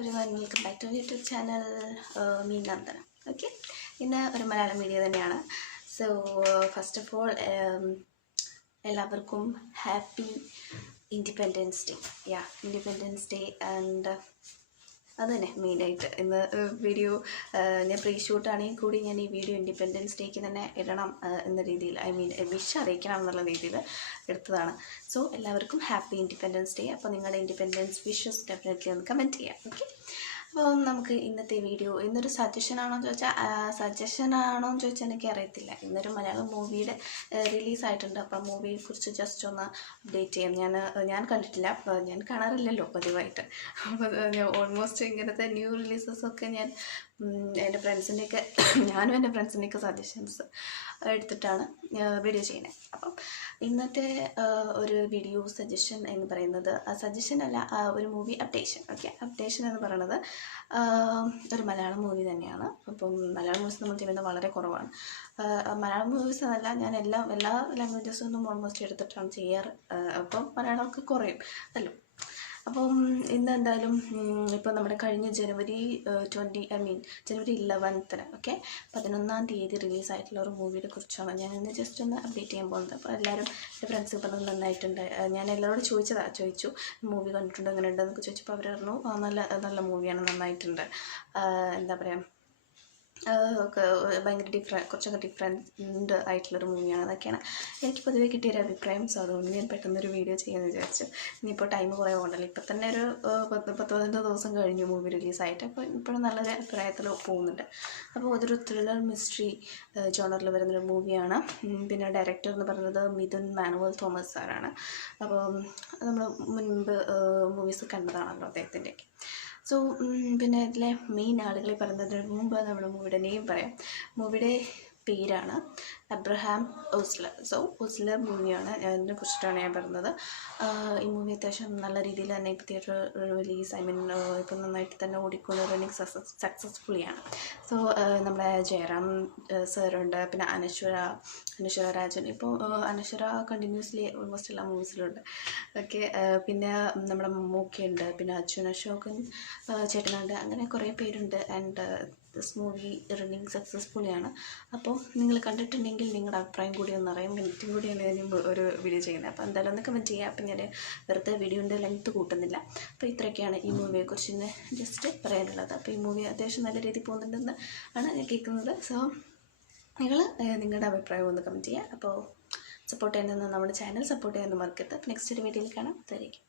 everyone, welcome back to our YouTube channel. Me Nandana. Okay, in a Malayalam video thaneyana. So first of all, എല്ലാവർക്കും happy Independence Day. Yeah, Independence Day and അത് തന്നെ മെയിനായിട്ട് ഇന്ന് video ഞാൻ pre ഷൂട്ടാണെങ്കിൽ കൂടി ഞാൻ ഈ video independence ഡേക്ക് തന്നെ ഇടണം എന്ന രീതിയിൽ വിഷ് അറിയിക്കണം എന്നുള്ള രീതിയിൽ എടുത്തതാണ്. സോ എല്ലാവർക്കും ഹാപ്പി ഇൻഡിപെൻഡൻസ് ഡേ. അപ്പോൾ നിങ്ങളുടെ ഇൻഡിപെൻഡൻസ് വിഷസ് ഡെഫിനറ്റ്ലി ഒന്ന് കമൻറ്റ് ചെയ്യാം. ഓക്കെ, അപ്പോൾ നമുക്ക് ഇന്നത്തെ വീഡിയോ ഇന്നൊരു സജഷനാണോ എന്ന് ചോദിച്ചാൽ എനിക്ക് അറിയത്തില്ല. ഇന്നൊരു മലയാളം മൂവിയുടെ റിലീസായിട്ടുണ്ട്. അപ്പോൾ മൂവിയെക്കുറിച്ച് ജസ്റ്റ് ഒന്ന് അപ്ഡേറ്റ് ചെയ്യാം. ഞാൻ കണ്ടിട്ടില്ല, ഞാൻ കാണാറില്ലല്ലോ പതിവായിട്ട്. അപ്പോൾ ഞാൻ ഓൾമോസ്റ്റ് ഇങ്ങനത്തെ ന്യൂ റിലീസസൊക്കെ ഞാനും എൻ്റെ ഫ്രണ്ട്സിൻ്റെയൊക്കെ സജഷൻസ് എടുത്തിട്ടാണ് വീഡിയോ ചെയ്യുന്നത്. അപ്പം ഇന്നത്തെ ഒരു വീഡിയോ സജഷൻ എന്ന് പറയുന്നത് സജഷൻ അല്ല, ഒരു മൂവി അപ്ഡേഷൻ. ഓക്കെ, അപ്ഡേഷൻ എന്ന് പറയുന്നത് ഒരു മലയാളം മൂവി തന്നെയാണ്. അപ്പം മലയാളം മൂവീസ് നമ്മൾ ചെയ്യുന്നത് വളരെ കുറവാണ്. മലയാളം മൂവീസ് എന്നല്ല, ഞാൻ എല്ലാ ലാംഗ്വേജസൊന്നും ഓൾമോസ്റ്റ് എടുത്തിട്ടാണ് ചെയ്യാറ്. അപ്പം മലയാളമൊക്കെ കുറയും അല്ലോ. അപ്പം ഇന്ന് എന്തായാലും ഇപ്പോൾ നമ്മുടെ കഴിഞ്ഞ ജനുവരി 11 ഓക്കെ 11-ാം തീയതി റിലീസായിട്ടുള്ള ഒരു മൂവിയെ കുറിച്ചാണ് ഞാൻ ഇന്ന് ജസ്റ്റ് ഒന്ന് അപ്ഡേറ്റ് ചെയ്യാൻ പോകുന്നത്. അപ്പോൾ എല്ലാവരും എൻ്റെ ഫ്രണ്ട്സ് പറഞ്ഞത് നന്നായിട്ടുണ്ട്. ഞാൻ എല്ലാവരോടും ചോദിച്ചു മൂവി കണ്ടിട്ടുണ്ടോ, എങ്ങനെ ഉണ്ടെന്നൊക്കെ ചോദിച്ചപ്പോൾ അവർ പറഞ്ഞു നല്ല മൂവിയാണ്, നന്നായിട്ടുണ്ട്, എന്താ പറയുക, ഭയങ്കര കുറച്ചൊക്കെ ഡിഫറെൻ്റ് ആയിട്ടുള്ളൊരു മൂവിയാണ്. അതൊക്കെയാണ് എനിക്ക് പൊതുവെ കിട്ടിയൊരു അഭിപ്രായം. സോ അതുകൊണ്ട് ഞാൻ പെട്ടെന്നൊരു വീഡിയോ ചെയ്യാമെന്ന് വിചാരിച്ചു. ഇനിയിപ്പോൾ ടൈം കുറേ ഉണ്ടല്ലോ, ഇപ്പം തന്നെ ഒരു 10-15 ദിവസം കഴിഞ്ഞു മൂവി റിലീസായിട്ട്. അപ്പോൾ ഇപ്പോഴും നല്ലൊരു അഭിപ്രായത്തിൽ പോകുന്നുണ്ട്. അപ്പോൾ അതൊരു ത്രില്ലർ മിസ്റ്ററി ജോണറിൽ വരുന്നൊരു മൂവിയാണ്. പിന്നെ ഡയറക്ടർ എന്ന് പറയുന്നത് മിഥുൻ മാനുവൽ തോമസ് സാറാണ്. അപ്പോൾ നമ്മൾ മുൻപ് മൂവീസ് കണ്ടതാണല്ലോ അദ്ദേഹത്തിൻ്റെയൊക്കെ. സോ പിന്നെ ഇതിലെ മെയിൻ ആളുകളെ പറയുന്നതിന് മുമ്പ് നമ്മുടെ മൂവിയുടെ നെയിം പറയാം. മൂവിയുടെ പേരാണ് അബ്രഹാം ഓസ്ലർ. സോ ഓസ്ലർ മൂവിയാണ്, അതിനെ കുറിച്ചിട്ടാണ് ഞാൻ പറയുന്നത്. ഈ മൂവി അത്യാവശ്യം നല്ല രീതിയിൽ തന്നെ ഇപ്പോൾ തിയേറ്റർ റിലീസ് ഇപ്പോൾ നന്നായിട്ട് തന്നെ ഓടിക്കൊണ്ട് റണ്ണിങ് സക്സസ്ഫുള്ളിയാണ്. സോ നമ്മുടെ ജയറാം സാറുണ്ട്, പിന്നെ അനശ്വര രാജൻ. ഇപ്പോൾ അനശ്വര കണ്ടിന്യൂസ്ലി ഓൾമോസ്റ്റ് എല്ലാ മൂവീസിലുണ്ട്. ഓക്കെ, പിന്നെ നമ്മുടെ മമ്മൂക്കയുണ്ട്, പിന്നെ അശ്വൻ ചേട്ടനുണ്ട്, അങ്ങനെ കുറേ പേരുണ്ട്. ആൻഡ് ദിസ് മൂവി റണ്ണിങ് സക്സസ്ഫുള്ളിയാണ്. അപ്പോൾ നിങ്ങൾ കണ്ടിട്ടുണ്ടെങ്കിൽ നിങ്ങളുടെ അഭിപ്രായം കൂടി ഒന്ന് അറിയാം. മിനിറ്റും കൂടിയാണ് ഞാൻ ഒരു വീഡിയോ ചെയ്യുന്നത്. അപ്പോൾ എന്തായാലും ഒന്ന് കമൻറ്റ് ചെയ്യുക. അപ്പം ഞാൻ വെറുതെ വീഡിയോൻ്റെ ലെങ്ത്ത് കൂട്ടുന്നില്ല. അപ്പോൾ ഇത്രയൊക്കെയാണ് ഈ മൂവിയെക്കുറിച്ച് ഇന്ന് ജസ്റ്റ് പറയാനുള്ളത്. അപ്പോൾ ഈ മൂവി അത്യാവശ്യം നല്ല രീതിയിൽ പോകുന്നുണ്ടെന്ന് ആണ് ഞാൻ കേൾക്കുന്നത്. സോ നിങ്ങളുടെ അഭിപ്രായം ഒന്ന് കമൻറ്റ് ചെയ്യുക. അപ്പോൾ സപ്പോർട്ട് ചെയ്യുന്നത് നമ്മുടെ ചാനൽ സപ്പോർട്ട് ചെയ്യാൻ മറക്കരുത്. നെക്സ്റ്റ് ഒരു വീഡിയോയിൽ കാണാം. അതായിരിക്കും.